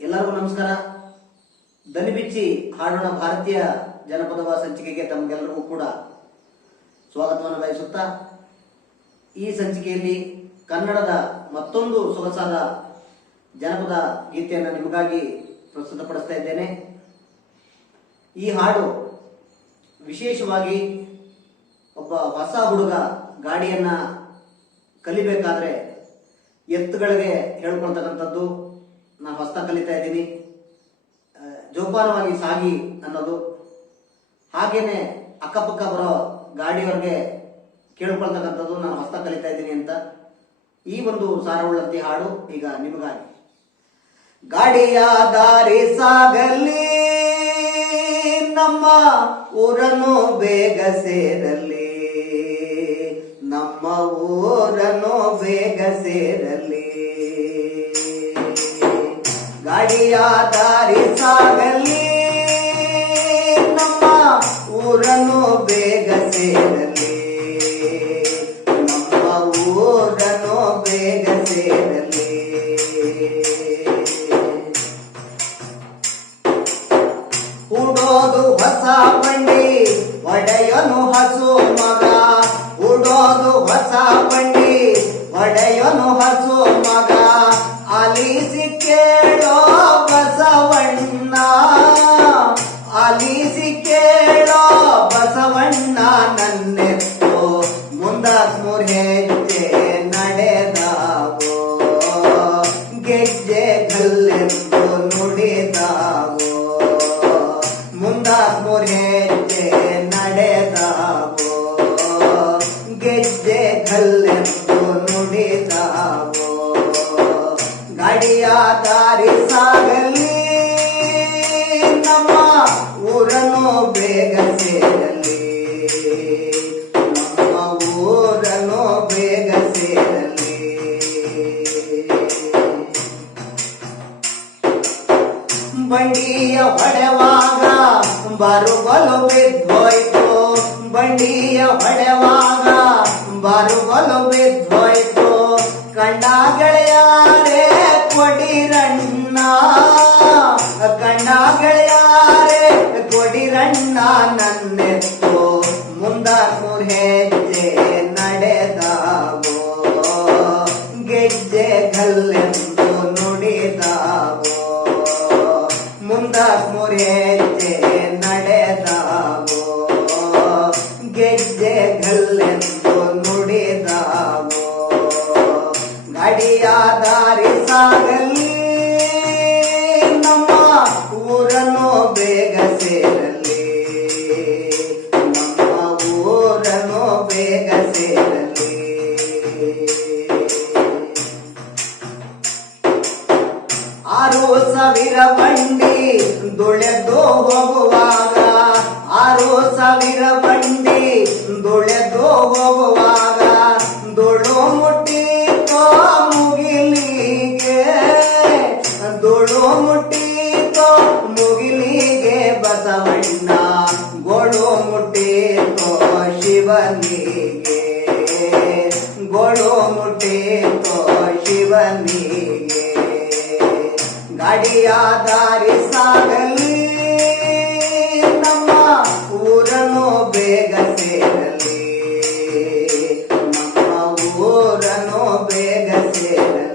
ಎಲ್ಲರಿಗೂ ನಮಸ್ಕಾರ. ದನಿಬಿಚ್ಚಿ ಹಾಡೋಣ ಭಾರತೀಯ ಜನಪದವ ಸಂಚಿಕೆಗೆ ತಮಗೆಲ್ಲರಿಗೂ ಕೂಡ ಸ್ವಾಗತವನ್ನು ಬಯಸುತ್ತಾ, ಈ ಸಂಚಿಕೆಯಲ್ಲಿ ಕನ್ನಡದ ಮತ್ತೊಂದು ಸೊಗಸಾದ ಜನಪದ ಗೀತೆಯನ್ನು ನಿಮಗಾಗಿ ಪ್ರಸ್ತುತಪಡಿಸ್ತಾ ಇದ್ದೇನೆ. ಈ ಹಾಡು ವಿಶೇಷವಾಗಿ ಒಬ್ಬ ಹೊಸ ಹುಡುಗ ಗಾಡಿಯನ್ನ ಕಲಿಬೇಕಾದ್ರೆ ಎತ್ತುಗಳಿಗೆ ಹೇಳ್ಕೊಳ್ತಕ್ಕಂಥದ್ದು. ನಾನು ಹೊಸ್ತ ಕಲಿತಾ ಇದ್ದೀನಿ. ಜೋಪಾನವಾಗಿ ಸಾಗಿ ಅನ್ನೋದು. ಹಾಗೇನೆ ಅಕ್ಕಪಕ್ಕ ಬರೋ ಗಾಡಿಯವ್ರಿಗೆ ಕೇಳ್ಕೊಳ್ತಕ್ಕಂಥದ್ದು ನಾನು ಹೊಸ ಕಲಿತಾ ಇದ್ದೀನಿ ಅಂತ ಈ ಒಂದು ಸಾರವುಳ್ಳಂತಿ ಹಾಡು ಈಗ ನಿಮಗಾಗಿ. ಗಾಡಿಯ ದಾರಿ ಸಾಗಲಿ, ನಮ್ಮ ಊರನ್ನು ಬೇಗ ಸೇರಲಿ, ನಮ್ಮ ಊರನ್ನು ಬೇಗ ಸೇರಲಿ. ಗಾಡಿಯ ದಾರಿ ಸಾಗಲಿ. ನಮ್ಮ ಊರನ್ನು ಬೇಗ ಸೇರಲಿ. ನಮ್ಮ ಊರನ್ನು ಬೇಗ ಸೇರಲಿ. ಉಡೋದು ಹೊಸ ಬಂಡಿ, ಒಡೆಯನು ಹಸು ಮಗ. ಉಡೋದು ಹೊಸ ಬಂಡಿ, ಒಡೆಯನು ಹಸು ಮಗ. ಅಲಿಸಿ ಕೇಳೋ ಬಸವಣ್ಣ. ಅಲಿಸಿ ಕೇಳೋ ಬಸವಣ್ಣ ನನ್ನೆತ್ತೋ ಗಾಡಿಯ ದಾರಿ ಸಾಗಲಿ. ನಮ್ಮ ಊರನ್ನು ಬೇಗ ಸೇರಲಿ. ನಮ್ಮ ಊರನ್ನು ಬೇಗ ಸೇರಲಿ. ಬಂಡಿಯ ಹೊಡೆವಾಗ ಬರುವಲು ಬಿದ್ದೋಯ್ತು. ಬಂಡಿಯ ಹೊಡೆವಾಗ ಬರುಗಲು ಕಂಡ ಗೆಳೆಯಾರೇ ಕೊಡಿರಣ್ಣ ನನ್ನೆತ್ತು ಮುಂದ ಮೂರ್ ಹೆಜ್ಜೆ ನಡೆದಾವೋ ಗೆಜ್ಜೆ ಕಲ್ಲೆಂದು ನುಡಿದಾವೋ ಮುಂದ ಮೂರ್ ಹೆಜ್ಜೆ ನಡೆದಾವೋ ಗೆಜ್ಜೆ ಕಲ್ಲೆಂದು ನುಡಿದಾವೋ ಗಡಿಯಾದಾರಿ ದಾರಿ ಸಾಗಲಿ ಆರು ಸಾವಿರ ಬಂಡಿ ದೊಳೆದು ಹೋಗುವಾಗ, ಆರು ಸಾವಿರ ಬಂಡಿ ದೊಳೆದು ಹೋಗುವಾಗ, ದುಳು ಮುಟ್ಟಿತೋ ಮುಗಿಲಿಗೆ, ದುಳು ಮುಟ್ಟಿತೋ ಮುಗಿಲಿಗೆ ಬಸವಣ್ಣ, ಗೋಳು ಮುಟ್ಟಿತೋ ಶಿವನಿಗೆ, ಗೋಳು ಮುಟ್ಟಿತೋ ಶಿವನಿಗೆ. ಗಾಡಿಯ ದಾರಿ ಸಾಗಲಿ ನಮ್ಮ ಊರನು ಬೇಗ ಸೇರಲಿ ನಮ್ಮ ಊರನು ಬೇಗ ಸೇರಲಿ.